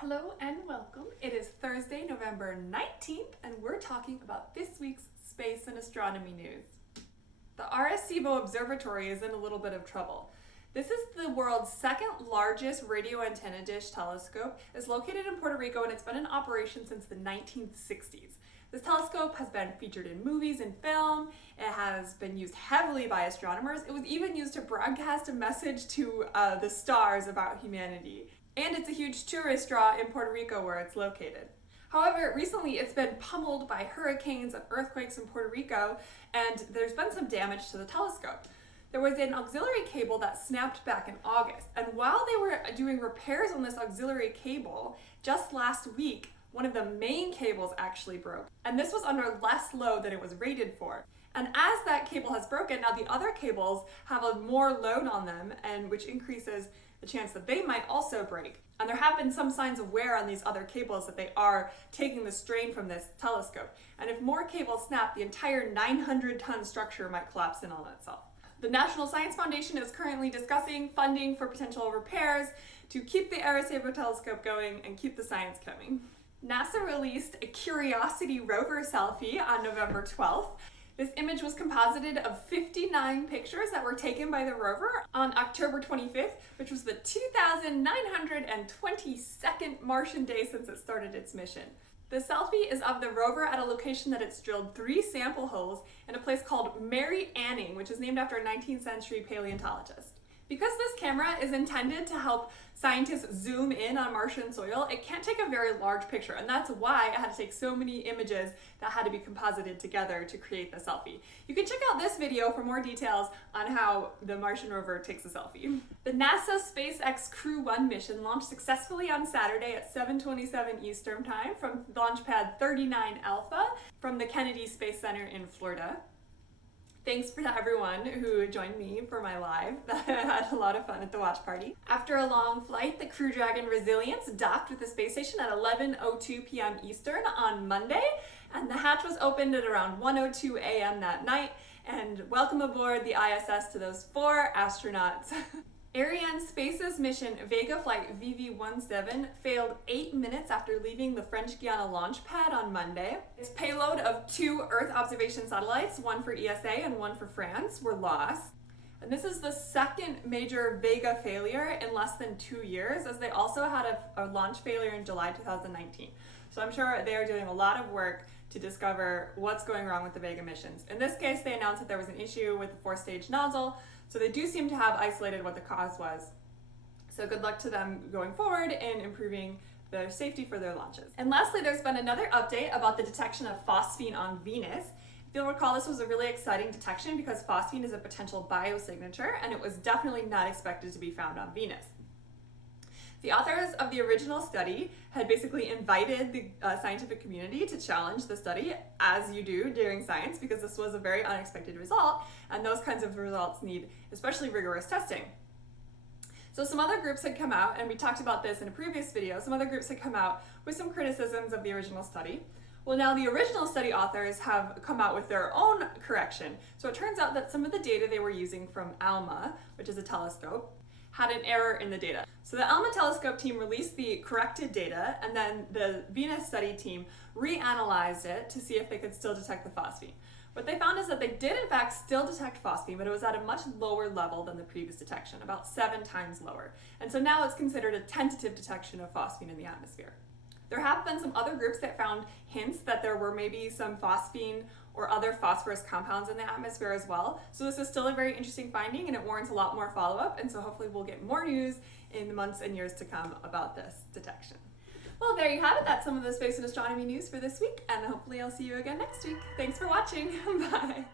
Hello and welcome. It is Thursday, November 19th, and we're talking about this week's space and astronomy news. The Arecibo Observatory is in a little bit of trouble. This is the world's second largest radio antenna dish telescope. It's located in Puerto Rico and it's been in operation since the 1960s. This telescope has been featured in movies and film. It has been used heavily by astronomers. It was even used to broadcast a message to the stars about humanity. And it's a huge tourist draw in Puerto Rico where it's located. However, recently it's been pummeled by hurricanes and earthquakes in Puerto Rico, and there's been some damage to the telescope. There was an auxiliary cable that snapped back in August, and while they were doing repairs on this auxiliary cable, just last week, one of the main cables actually broke. And this was under less load than it was rated for. And as that cable has broken, now the other cables have a more load on them, and which increases the chance that they might also break. And there have been some signs of wear on these other cables that they are taking the strain from this telescope. And if more cables snap, the entire 900-ton structure might collapse in on itself. The National Science Foundation is currently discussing funding for potential repairs to keep the Aerospace Telescope going and keep the science coming. NASA released a Curiosity Rover selfie on November 12th. This image was composited of 59 pictures that were taken by the rover on October 25th, which was the 2,922nd Martian day since it started its mission. The selfie is of the rover at a location that it's drilled 3 sample holes in a place called Mary Anning, which is named after a 19th century paleontologist. Because this camera is intended to help scientists zoom in on Martian soil, it can't take a very large picture, and that's why it had to take so many images that had to be composited together to create the selfie. You can check out this video for more details on how the Martian rover takes a selfie. The NASA SpaceX Crew 1 mission launched successfully on Saturday at 7:27 Eastern Time from Launch Pad 39 Alpha from the Kennedy Space Center in Florida. Thanks to everyone who joined me for my live. I had a lot of fun at the watch party. After a long flight, the Crew Dragon Resilience docked with the space station at 11:02 p.m. Eastern on Monday, and the hatch was opened at around 1:02 a.m. that night, and welcome aboard the ISS to those 4 astronauts. Arianespace's mission Vega Flight VV-17 failed 8 minutes after leaving the French Guiana launch pad on Monday. Its payload of 2 Earth observation satellites, one for ESA and one for France, were lost. And this is the second major Vega failure in less than 2 years, as they also had a launch failure in July 2019. So I'm sure they are doing a lot of work to discover what's going wrong with the Vega missions. In this case, they announced that there was an issue with the 4-stage nozzle, so they do seem to have isolated what the cause was. So good luck to them going forward in improving their safety for their launches. And lastly, there's been another update about the detection of phosphine on Venus. If you'll recall, this was a really exciting detection because phosphine is a potential biosignature, and it was definitely not expected to be found on Venus. The authors of the original study had basically invited the scientific community to challenge the study, as you do during science, because this was a very unexpected result, and those kinds of results need especially rigorous testing. So some other groups had come out, and we talked about this in a previous video, some other groups had come out with some criticisms of the original study. Well, now the original study authors have come out with their own correction. So it turns out that some of the data they were using from ALMA, which is a telescope, had an error in the data. So the ALMA telescope team released the corrected data, and then the Venus study team reanalyzed it to see if they could still detect the phosphine. What they found is that they did in fact still detect phosphine, but it was at a much lower level than the previous detection, about 7 times lower. And so now it's considered a tentative detection of phosphine in the atmosphere. There have been some other groups that found hints that there were maybe some phosphine or other phosphorus compounds in the atmosphere as well. So this is still a very interesting finding, and it warrants a lot more follow-up, and so hopefully we'll get more news in the months and years to come about this detection. Well, there you have it. That's some of the space and astronomy news for this week, and hopefully I'll see you again next week. Thanks for watching. Bye.